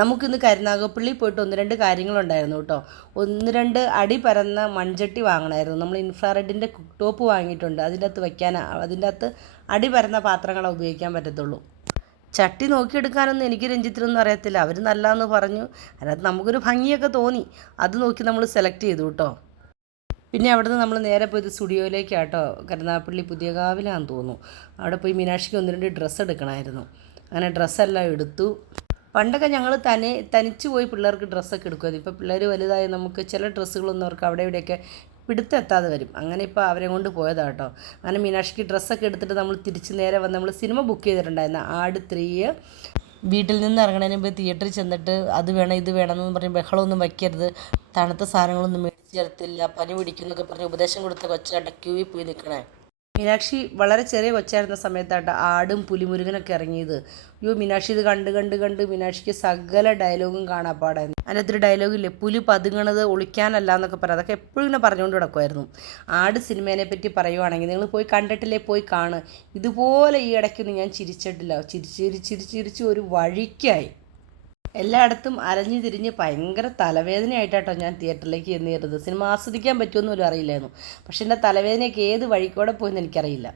നമുക്കിന്ന് കരുനാഗപ്പള്ളി പോയിട്ട് ഒന്ന് രണ്ട് കാര്യങ്ങളുണ്ടായിരുന്നു കേട്ടോ. ഒന്ന് രണ്ട് അടി പരന്ന മൺചട്ടി വാങ്ങണമായിരുന്നു. നമ്മൾ ഇൻഫ്രാറെഡിൻ്റെ കുക്ക് ടോപ്പ് വാങ്ങിയിട്ടുണ്ട്. അതിൻ്റെ അകത്ത് അതിൻ്റെ അകത്ത് അടി പരന്ന പാത്രങ്ങളെ ഉപയോഗിക്കാൻ പറ്റത്തുള്ളൂ. ചട്ടി നോക്കിയെടുക്കാനൊന്നും എനിക്ക് രഞ്ജിത്തിനൊന്നും അറിയത്തില്ല. അവർ നല്ലതെന്ന് പറഞ്ഞു. അതിനകത്ത് നമുക്കൊരു ഭംഗിയൊക്കെ തോന്നി. അത് നോക്കി നമ്മൾ സെലക്ട് ചെയ്തു കേട്ടോ. പിന്നെ അവിടുന്ന് നമ്മൾ നേരെ പോയത് സ്റ്റുഡിയോയിലേക്കാട്ടോ. കരുനാഗപ്പള്ളി പുതിയകാവിലാണെന്ന് തോന്നുന്നു. അവിടെ പോയി മീനാക്ഷിക്ക് ഒന്ന് രണ്ട് ഡ്രസ്സ് എടുക്കണമായിരുന്നു. അങ്ങനെ ഡ്രസ്സെല്ലാം എടുത്തു. പണ്ടൊക്കെ ഞങ്ങൾ തനിച്ച് പോയി പിള്ളേർക്ക് ഡ്രസ്സൊക്കെ എടുക്കുമായിരുന്നു. ഇപ്പോൾ പിള്ളേർ വലുതായി നമുക്ക് ചില ഡ്രസ്സുകളൊന്നും അവർക്ക് അവിടെ ഇവിടെയൊക്കെ പിടുത്തെത്താതെ വരും. അങ്ങനെ ഇപ്പോൾ അവരെ കൊണ്ട് പോയതാണ് കേട്ടോ. അങ്ങനെ മീനാക്ഷിക്ക് ഡ്രസ്സൊക്കെ എടുത്തിട്ട് നമ്മൾ തിരിച്ച് നേരെ വന്ന് നമ്മൾ സിനിമ ബുക്ക് ചെയ്തിട്ടുണ്ടായിരുന്നു ആട് 3. വീട്ടിൽ നിന്ന് ഇറങ്ങണതിന് മുമ്പ് തിയേറ്ററിൽ ചെന്നിട്ട് അത് വേണം ഇത് വേണമെന്ന് പറഞ്ഞ് ബഹളമൊന്നും വയ്ക്കരുത്, തണുത്ത സാധനങ്ങളൊന്നും മേടിച്ച് ചേർത്തില്ല, പനി പിടിക്കുന്നൊക്കെ പറഞ്ഞ് ഉപദേശം കൊടുത്ത കൊച്ചാട്ട ക്യൂവിൽ പോയി നിൽക്കണേ. മീനാക്ഷി വളരെ ചെറിയ കൊച്ചായിരുന്ന സമയത്തായിട്ട് ആടും പുലിമുരുകനൊക്കെ ഇറങ്ങിയത്. അയ്യോ, മീനാക്ഷി ഇത് കണ്ട് കണ്ട് കണ്ട് മീനാക്ഷിക്ക് സകല ഡയലോഗും കാണാപ്പാടായിരുന്നു. അതിനകത്തൊരു ഡയലോഗില്ലേ, പുലി പതുങ്ങണത് ഒളിക്കാനല്ല എന്നൊക്കെ പറയാം. അതൊക്കെ എപ്പോഴും ഇങ്ങനെ പറഞ്ഞുകൊണ്ട് കിടക്കുമായിരുന്നു. ആട് സിനിമേനെ പറ്റി പറയുവാണെങ്കിൽ നിങ്ങൾ പോയി കണ്ടിട്ടില്ലേ, പോയി കാണ്. ഇതുപോലെ ഈ ഇടയ്ക്കൊന്നും ഞാൻ ചിരിച്ചിട്ടില്ല. ചിരിച്ച് ഒരു വഴിക്കായി. എല്ലായിടത്തും അലഞ്ഞു തിരിഞ്ഞ് ഭയങ്കര തലവേദനയായിട്ടാട്ടോ ഞാൻ തിയേറ്ററിലേക്ക് ചെന്ന് കയറുന്നത്. സിനിമ ആസ്വദിക്കാൻ പറ്റുമെന്ന് പോലും അറിയില്ലായിരുന്നു. പക്ഷെ എൻ്റെ തലവേദനയൊക്കെ ഏത് വഴിക്കൂടെ പോയെന്ന് എനിക്കറിയില്ല.